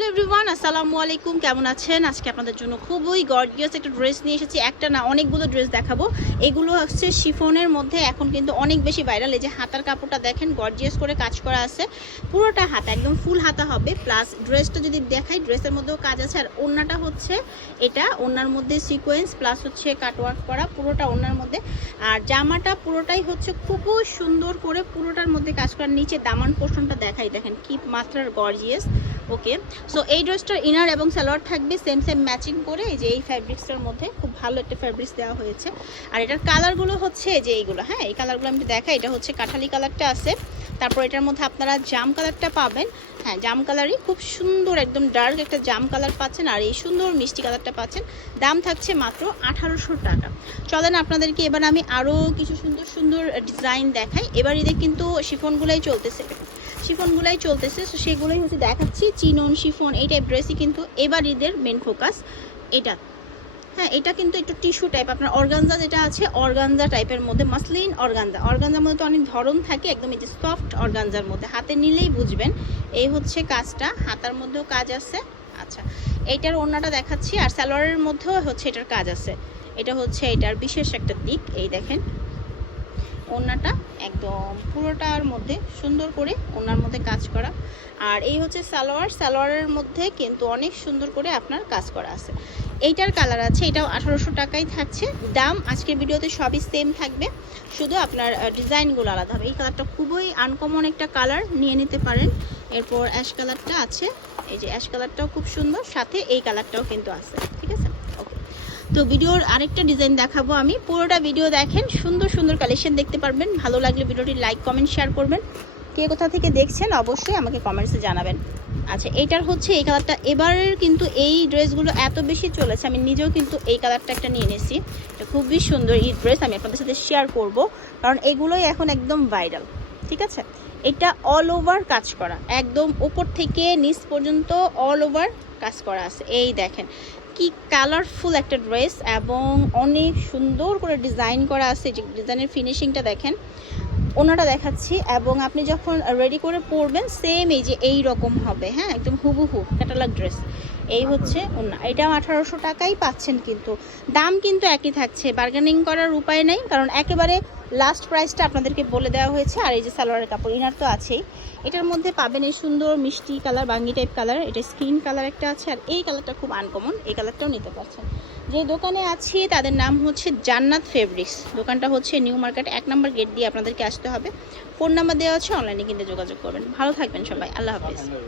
Hello everyone, আসসালামু আলাইকুম। কেমন আছেন? আজকে আপনাদের জন্য খুবই গর্জিয়াস একটা ড্রেস নিয়ে এসেছি। একটা না, অনেকগুলো ড্রেস দেখাবো। এগুলো হচ্ছে শিফনের মধ্যে এখন কিন্তু অনেক বেশি ভাইরাল এই যে হাতার কাপড়টা দেখেন গর্জিয়াস করে কাজ করা আছে। পুরোটা হাতা, একদম ফুল হাতা হবে। প্লাস ড্রেসটা যদি দেখাই ড্রেসের মধ্যেও কাজ আছে। আর ওড়নাটা হচ্ছে এটা ওড়নার মধ্যে সিকোয়েন্স প্লাস হচ্ছে কাটওয়ার্ক করা পুরোটা ওড়নার মধ্যে। আর জামাটা পুরোটাই হচ্ছে খুবই সুন্দর করে পুরোটার মধ্যে কাজ করার নিচে দামান পোর্শনটা দেখাই। দেখেন কি মাত্রার গর্জিয়াস ওকে। সো এই ড্রেসটার ইনার এবং সালোয়ার থাকবে সেম সেম ম্যাচিং করে এই যে এই ফ্যাব্রিক্সটার মধ্যে খুব ভালো একটা ফ্যাব্রিক্স দেওয়া হয়েছে। আর এটার কালারগুলো হচ্ছে যে এইগুলো হ্যাঁ? এই কালারগুলো আমি দেখাই, এটা হচ্ছে কাঠালি কালারটা আছে। তারপর এটার মধ্যে আপনারা জাম কালারটা পাবেন। হ্যাঁ জাম কালারই খুব সুন্দর, একদম ডার্ক একটা জাম কালার পাচ্ছেন। আর এই সুন্দর মিষ্টি কালারটা পাচ্ছেন। দাম থাকছে মাত্র আঠারোশো টাকা। চলেন আপনাদেরকে এবার আমি আরও কিছু সুন্দর সুন্দর ডিজাইন দেখাই। এবার ঈদে কিন্তু শিফনগুলাই চলতেছে। শিফনগুলাই চলতেছে সো সেগুলোই হচ্ছে দেখাচ্ছি। চিনন শিফন, এই টাইপ ড্রেসই কিন্তু এবার ঈদের মেন ফোকাস এটা। হ্যাঁ এটা কিন্তু একটু টিস্যু টাইপ আপনার অর্গানজা যেটা আছে অর্গানজা টাইপের মধ্যে মাসলিন অর্গানজা অর্গানজার মধ্যে তো অনেক ধরন থাকে, একদম এই যে সফট অর্গানজার মধ্যে। হাতে নিলেই বুঝবেন, এই হচ্ছে কাজটা। হাতার মধ্যেও কাজ আছে। আচ্ছা এইটার ওড়নাটা দেখাচ্ছি, আর সালোয়ারের মধ্যেও হচ্ছে এটার কাজ আছে। এটা হচ্ছে এটার বিশেষ একটা দিক, এই দেখেন। ওড়নাটা একদম পুরোটার মধ্যে সুন্দর করে ওনার মধ্যে কাজ করা। আর এই হচ্ছে সালোয়ার। সালোয়ারের মধ্যে কিন্তু অনেক সুন্দর করে আপনার কাজ করা আছে। এইটার কালার আছে, এটাও আঠারোশো টাকাই থাকছে। দাম আজকের ভিডিওতে সবই সেম থাকবে। শুধু আপনার ডিজাইনগুলো আলাদা হবে। এই কালারটা খুবই আনকমন একটা কালার, নিয়ে নিতে পারেন। এরপর অ্যাশ কালারটা আছে। এই যে অ্যাশ কালারটাও খুব সুন্দর, সাথে এই কালারটাও কিন্তু আছে। তো ভিডিওর আরেকটা ডিজাইন দেখাবো আমি। পুরোটা ভিডিও দেখেন, সুন্দর সুন্দর কালেকশন দেখতে পারবেন। ভালো লাগলে ভিডিওটি লাইক কমেন্ট শেয়ার করবেন। কে কোথা থেকে দেখছেন অবশ্যই আমাকে কমেন্টসে জানাবেন। আচ্ছা এইটার হচ্ছে এই কালারটা এবারের কিন্তু এই ড্রেসগুলো এত বেশি চলেছে, আমি নিজেও কিন্তু এই কালারটা একটা নিয়ে নিয়েছি এটা খুবই সুন্দর এই ড্রেস আমি আপনাদের সাথে শেয়ার করব, কারণ এগুলোই এখন একদম ভাইরাল ঠিক আছে? এটা অল ওভার কাজ করা। একদম উপর থেকে নিচ পর্যন্ত অল ওভার কাজ করা আছে। এই দেখেন, কি কালারফুল একটা ড্রেস এবং অনেক সুন্দর করে ডিজাইন করা আছে। যে ডিজাইনের ফিনিশিংটা দেখেন, ওনাটা দেখাচ্ছি এবং আপনি যখন রেডি করে পরবেন সেম এই যে এই রকম হবে হ্যাঁ একদম হুবহু ক্যাটালগ ড্রেস এই হচ্ছে ওনা। এটাও আঠারোশো টাকাই পাচ্ছেন কিন্তু। দাম কিন্তু একই থাকছে। বার্গেনিং করার উপায় নেই, কারণ একেবারে লাস্ট প্রাইসটা আপনাদেরকে বলে দেওয়া হয়েছে, আর এই যে সালোয়ারের কাপড়, ইনার তো আছেই। এটার মধ্যে পাবেন এই সুন্দর মিষ্টি কালার, বাঙ্গি টাইপ কালার, এটা স্কিন কালার একটা আছে, আর এই কালারটা খুব আনকমন এই কালারটাও নিতে পারছেন। যে দোকানে আছি, তাদের নাম হচ্ছে জান্নাত ফেব্রিক্স দোকানটা হচ্ছে নিউ মার্কেট, এক নম্বর গেট দিয়ে আপনাদেরকে আসতে হবে। ফোন নাম্বার দেওয়া আছে অনলাইনে কিনতে যোগাযোগ করবেন। ভালো থাকবেন সবাই, আল্লাহ হাফিজ।